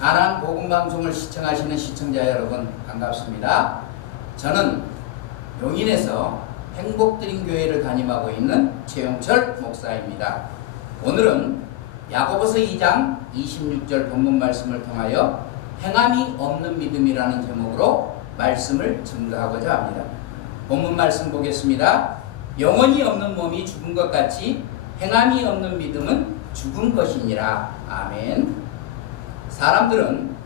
가나안 복음방송을 시청하시는 시청자 여러분 반갑습니다. 저는 용인에서 행복드림교회를 담임하고 있는 최용철 목사입니다. 오늘은 야고보서 2장 26절 본문 말씀을 통하여 행함이 없는 믿음이라는 제목으로 말씀을 증거하고자 합니다. 본문 말씀 보겠습니다. 영혼이 없는 몸이 죽은 것 같이 행함이 없는 믿음은 죽은 것이니라. 아멘. 사람들은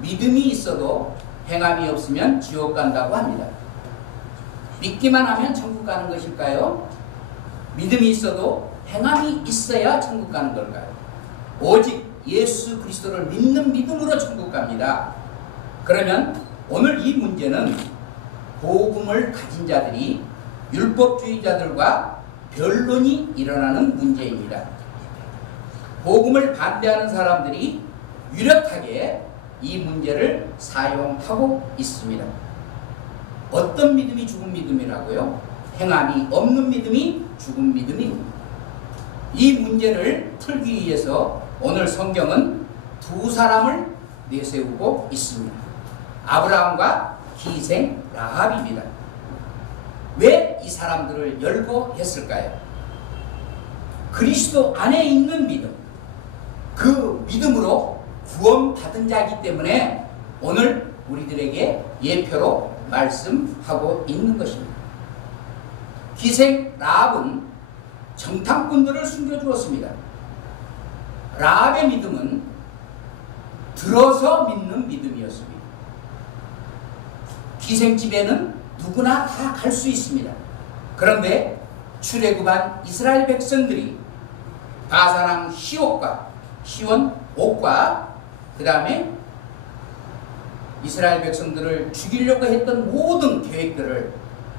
믿음이 있어도 행함이 없으면 지옥 간다고 합니다. 믿기만 하면 천국 가는 것일까요? 믿음이 있어도 행함이 있어야 천국 가는 걸까요? 오직 예수 그리스도를 믿는 믿음으로 천국 갑니다. 그러면 오늘 이 문제는 복음을 가진 자들이 율법주의자들과 변론이 일어나는 문제입니다. 복음을 반대하는 사람들이 유력하게 이 문제를 사용하고 있습니다. 어떤 믿음이 죽은 믿음이라고요? 행함이 없는 믿음이 죽은 믿음입니다. 이 문제를 풀기 위해서 오늘 성경은 두 사람을 내세우고 있습니다. 아브라함과 기생 라합입니다. 왜 이 사람들을 열거했을까요? 그리스도 안에 있는 믿음, 그 믿음으로 구원받은 자이기 때문에 오늘 우리들에게 예표로 말씀하고 있는 것입니다. 기생 라합은 정탐꾼들을 숨겨주었습니다. 라합의 믿음은 들어서 믿는 믿음이었습니다. 기생집에는 누구나 다 갈 수 있습니다. 그런데 출애굽한 이스라엘 백성들이 바산왕 시온 옥과 그 다음에 이스라엘 백성들을 죽이려고 했던 모든 계획들을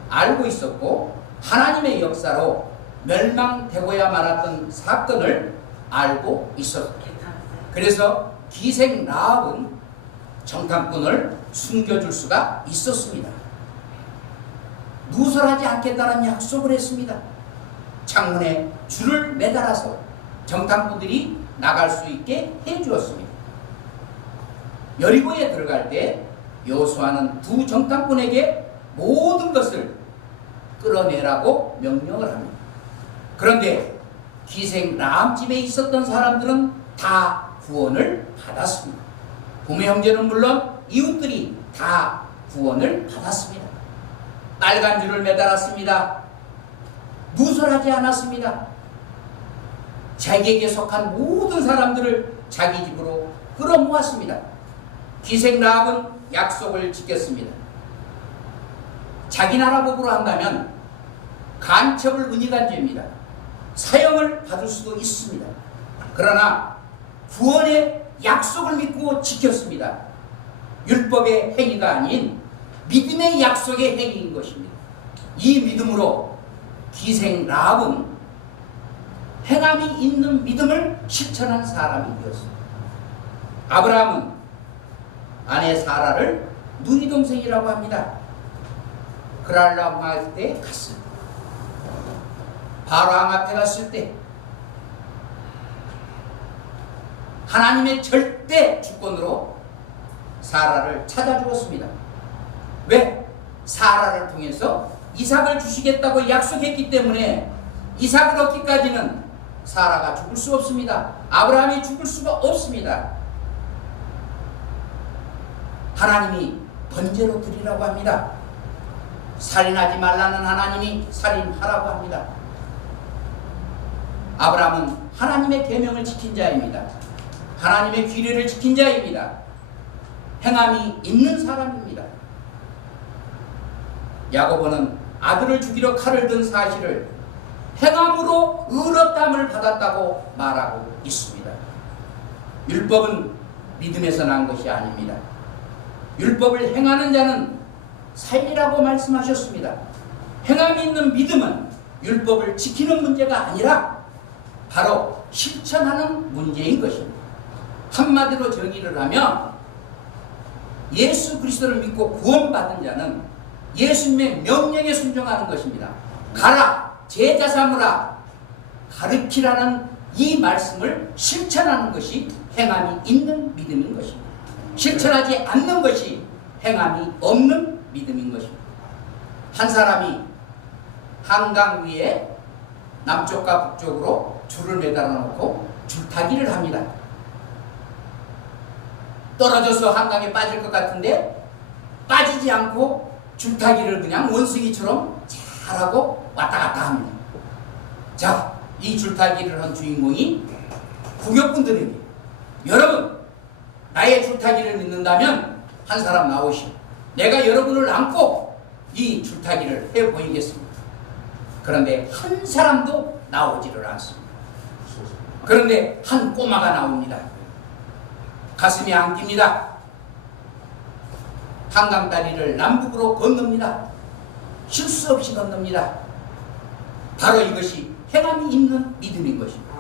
알고 있었고 하나님의 역사로 멸망되고야 말았던 사건을 알고 있었습니다. 그래서 기생 라합은 정탐꾼을 숨겨줄 수가 있었습니다. 누설하지 않겠다는 약속을 했습니다. 창문에 줄을 매달아서 정탐꾼들이 나갈 수 있게 해주었습니다. 여리고에 들어갈 때 여호수아는 두 정탐꾼에게 모든 것을 끌어내라고 명령을 합니다. 그런데 기생 라합 집에 있었던 사람들은 다 구원을 받았습니다. 부모 형제는 물론 이웃들이 다 구원을 받았습니다. 빨간 줄을 매달았습니다. 누설하지 않았습니다. 자기에게 속한 모든 사람들을 자기 집으로 끌어모았습니다. 기생 라합은 약속을 지켰습니다. 자기 나라 법으로 한다면 간첩을 은닉한 죄입니다. 사형을 받을 수도 있습니다. 그러나 구원의 약속을 믿고 지켰습니다. 율법의 행위가 아닌 믿음의 약속의 행위인 것입니다. 이 믿음으로 기생 라합은 행함이 있는 믿음을 실천한 사람이 되었습니다. 아브라함은 아내 사라를 누이 동생이라고 합니다. 그랄라움 할 때 갔습니다. 바로왕 앞에 갔을 때 하나님의 절대 주권으로 사라를 찾아주었습니다. 왜? 사라를 통해서 이삭을 주시겠다고 약속했기 때문에 이삭을 얻기까지는 사라가 죽을 수 없습니다. 아브라함이 죽을 수가 없습니다. 하나님이 번제로 드리라고 합니다. 살인하지 말라는 하나님이 살인하라고 합니다. 아브라함은 하나님의 계명을 지킨 자입니다. 하나님의 규례를 지킨 자입니다. 행함이 있는 사람입니다. 야고보는 아들을 죽이러 칼을 든 사실을 행함으로 의롭다함을 받았다고 말하고 있습니다. 율법은 믿음에서 난 것이 아닙니다. 율법을 행하는 자는 살리라고 말씀하셨습니다. 행함이 있는 믿음은 율법을 지키는 문제가 아니라 바로 실천하는 문제인 것입니다. 한마디로 정의를 하면 예수 그리스도를 믿고 구원받은 자는 예수님의 명령에 순종하는 것입니다. 가라, 제자 삼으라, 가르치라는 이 말씀을 실천하는 것이 행함이 있는 믿음인 것입니다. 실천하지 않는 것이 행함이 없는 믿음인 것입니다. 한 사람이 한강 위에 남쪽과 북쪽으로 줄을 매달아 놓고 줄타기를 합니다. 떨어져서 한강에 빠질 것 같은데 빠지지 않고 줄타기를 그냥 원숭이처럼 잘하고 왔다 갔다 합니다. 자, 이 줄타기를 한 주인공이 구격분들에게, 여러분 나의 줄타기를 믿는다면 한 사람 나오시오. 내가 여러분을 안고 이 줄타기를 해 보이겠습니다. 그런데 한 사람도 나오지를 않습니다. 그런데 한 꼬마가 나옵니다. 가슴이 안깁니다. 한강다리를 남북으로 건넙니다. 실수 없이 건넙니다. 바로 이것이 행함이 있는 믿음인 것입니다.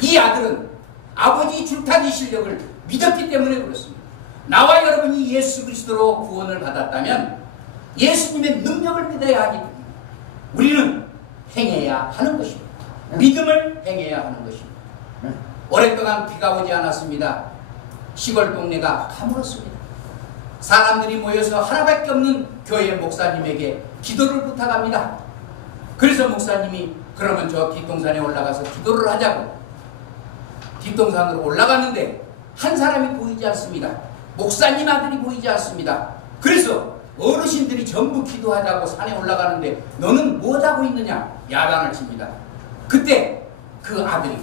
이 아들은 아버지 줄타기 실력을 믿었기 때문에 그렇습니다. 나와 여러분이 예수 그리스도로 구원을 받았다면 예수님의 능력을 믿어야 하기 때문에 우리는 행해야 하는 것입니다. 믿음을 행해야 하는 것입니다. 오랫동안 비가 오지 않았습니다. 시골 동네가 가물었습니다. 사람들이 모여서 하나밖에 없는 교회 목사님에게 기도를 부탁합니다. 그래서 목사님이 그러면 저 뒷동산에 올라가서 기도를 하자고 뒷동산으로 올라갔는데 한 사람이 보이지 않습니다. 목사님 아들이 보이지 않습니다. 그래서 어르신들이 전부 기도하자고 산에 올라가는데 너는 뭐하고 있느냐 야단을 칩니다. 그때 그 아들이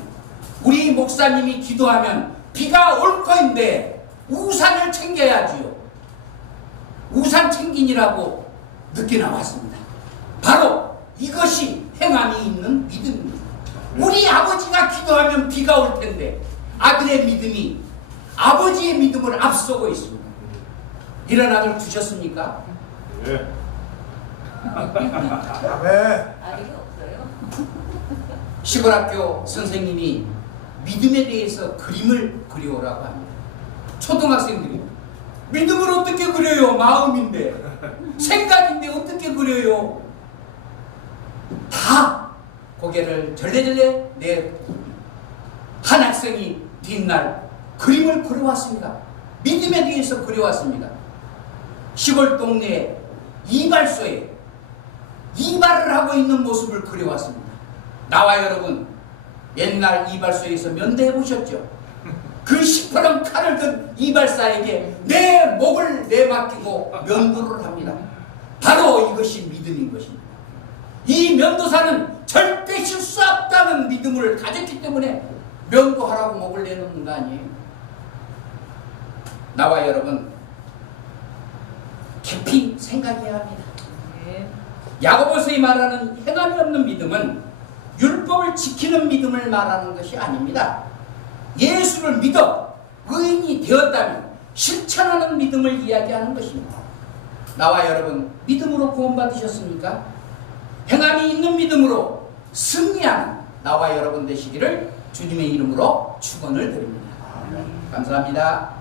우리 목사님이 기도하면 비가 올 거인데 우산을 챙겨야지요. 우산 챙기니라고 늦게 나왔습니다. 바로 이것이 행함이 있는 믿음입니다. 우리 아버지가 기도하면 비가 올 텐데 아들의 믿음이 아버지의 믿음을 앞서고 있습니다. 이런 아들 두셨습니까? 네. 아직은 없어요. 시골학교 선생님이 믿음에 대해서 그림을 그려오라고 합니다. 초등학생들이 믿음을 어떻게 그려요? 마음인데 생각인데 어떻게 그려요? 다 고개를 절레절레 내 한 학생이 뒷날 그림을 그려왔습니다. 믿음에 대해서 그려왔습니다. 시골 동네 이발소에 이발을 하고 있는 모습을 그려왔습니다. 나와 여러분 옛날 이발소에서 면도해 보셨죠? 그 시퍼런 칼을 든 이발사에게 내 목을 내맡기고 면도를 합니다. 바로 이것이 믿음인 것입니다. 이 면도사는 절대 실수 없다는 믿음을 가졌기 때문에 면도하라고 목을 내놓는 거 아니에요? 나와 여러분 깊이 생각해야 합니다. 야고보서에 말하는 행함이 없는 믿음은 율법을 지키는 믿음을 말하는 것이 아닙니다. 예수를 믿어 의인이 되었다면 실천하는 믿음을 이야기하는 것입니다. 나와 여러분 믿음으로 구원받으셨습니까? 행함이 있는 믿음으로 승리하는 나와 여러분 되시기를 주님의 이름으로 축원을 드립니다. 감사합니다.